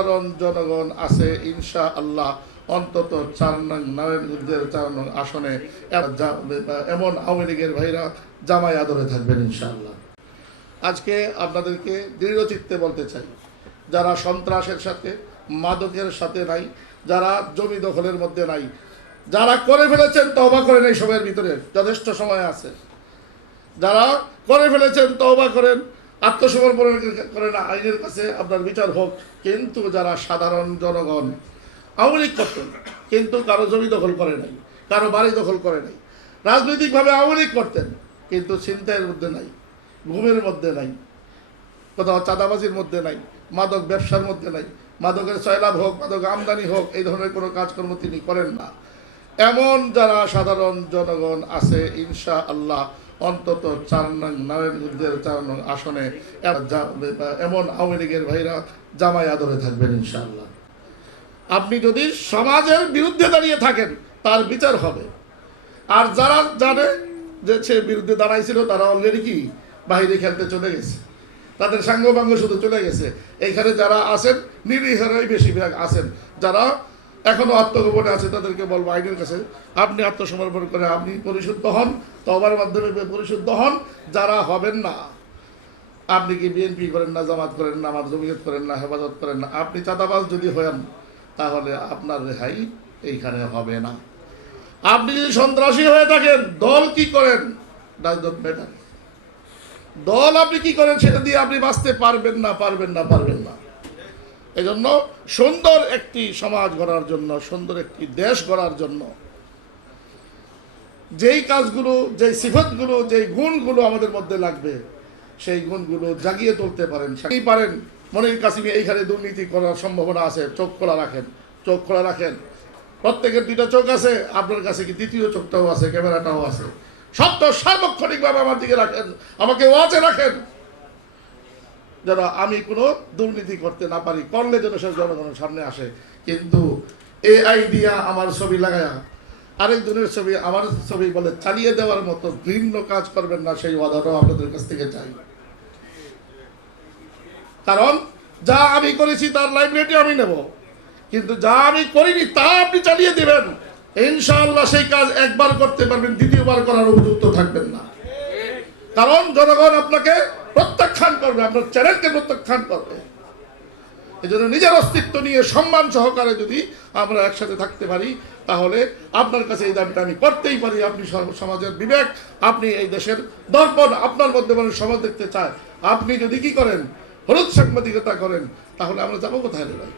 সাধারণ জনগণ আছে ইনশাআল্লাহ অন্তত 4 নং নারায়ণগঞ্জের 4 নং আসনে এমন আওয়ামী লীগের ভাইরা জামাই আদরে থাকবেন ইনশাআল্লাহ। আজকে আপনাদেরকে দৃঢ়চিত্তে বলতে চাই, যারা সন্ত্রাসের সাথে মাদকের সাথে নাই, যারা জমি দখলের মধ্যে নাই, যারা করে ফেলেছেন তওবা করেন, এই সময়ের ভিতরে যথেষ্ট সময় আছে। যারা করে ফেলেছেন তওবা করেন, আত্মসমর্পণ করেন, আইনের কাছে আপনার বিচার হোক। কিন্তু যারা সাধারণ জনগণ আওয়ামী লীগ করতেন কিন্তু কারো জমি দখল করে নাই, কারো বাড়ি দখল করে নাই, রাজনৈতিকভাবে আওয়ামী লীগ করতেন কিন্তু ছিনতাইয়ের মধ্যে নাই, ঘুমের মধ্যে নাই, কোথাও চাঁদাবাজির মধ্যে নাই, মাদক ব্যবসার মধ্যে নাই, মাদকের সয়লাভ হোক, মাদক আমদানি হোক, এই ধরনের কোনো কাজকর্ম তিনি করেন না। এমন যারা সাধারণ জনগণ আছে ইনশাআল্লাহ অন্তত 4 নং নারায়ণগঞ্জের 4 নং আসনে এমন আওয়ামী লীগের ভাইরা জামাই আদরে থাকবেন ইনশাআল্লাহ। আপনি যদি সমাজের বিরুদ্ধে দাঁড়িয়ে থাকেন তার বিচার হবে। আর যারা জানে যে সে বিরুদ্ধে দাঁড়াইছিল তারা অলরেডি কি বাইরে খেলতে চলে গেছে, তাদের সাঙ্গপাঙ্গ শুধু চলে গেছে। এইখানে যারা আছেন নিরীহরাই বেশিরভাগ আছেন, যারা এখনো আত্মগোপনে আছে তাদেরকে বলবো আইনের কাছে আপনি আত্মসমর্পণ করে আপনি পরিশুদ্ধ হন, তওবার মাধ্যমে পরিশুদ্ধ হন। যারা হবেন না, আপনি কি বিএনপি করেন না, জামাত করেন না, মাধ্যমিক করেন না, হেফাজত করেন না, আপনি চাঁদাবাজ যদি হন তাহলে আপনার রেহাই এইখানে হবে না। আপনি যদি সন্ত্রাসী হয়ে থাকেন, দল কি করেন ডাজ নট ম্যাটার, দল আপনি কি করেন সেটা দিয়ে আপনি বাঁচতে পারবেন না, পারবেন না, পারবেন না। এই জন্য সুন্দর একটি সমাজ গড়ার জন্য, সুন্দর একটি দেশ গড়ার জন্য যেই কাজগুলো, যেই সিফতগুলো, যেই গুণগুলো আমাদের মধ্যে লাগবে সেই গুণগুলো জাগিয়ে তুলতে পারেন, সেই পারেন। মনির কাসিমি এইখানে দুর্নীতি করার সম্ভাবনা আছে, চোখ খোলা রাখেন, চোখ খোলা রাখেন। প্রত্যেকের 2টা চোখ আছে, আপনার কাছে কি 3য় চোখটাও আছে, ক্যামেরাটাও আছে। সত্য সার্বক্ষণিকভাবে আমার দিকে রাখেন, আমাকে ওয়াচে রাখেন, যেন আমি কোনো দুর্নীতি করতে না পারি, করলে যেন সে জনগণের সামনে আসে। কিন্তু এআই দিয়া আমার ছবি লাগায়া আরেকজনের ছবি আমার ছবি বলে চালিয়ে দেওয়ার মতো ভিন্ন কাজ করবেন না, সেই ওয়াদাটাও আপনাদের কাছ থেকে চাই। কারণ যা আমি করেছি তার লাইব্রেরি আমি নেব, কিন্তু যা আমি করিনি তা আপনি চালিয়ে দিবেন, ইনশাআল্লাহ সেই কাজ একবার করতে পারবেন, দ্বিতীয়বার করার উপযুক্ত থাকবেন না। কারণ জনগণ আপনাকে প্রত্যাখ্যান করবে, আপনার চ্যানেলকে প্রত্যাখ্যান করবে। এই জন্য নিজের অস্তিত্ব নিয়ে সম্মান সহকারে যদি আমরা একসাথে থাকতে পারি তাহলে আপনার কাছে এই দাবিটা আমি করতেই পারি। আপনি সমাজের বিবেক, আপনি এই দেশের দর্পণ, আপনার মধ্যে মানুষ সমাজ দেখতে চায়। আপনি যদি কি করেন, হলুদ সাংবাদিকতা করেন, তাহলে আমরা যাবো কোথায় রে ভাই?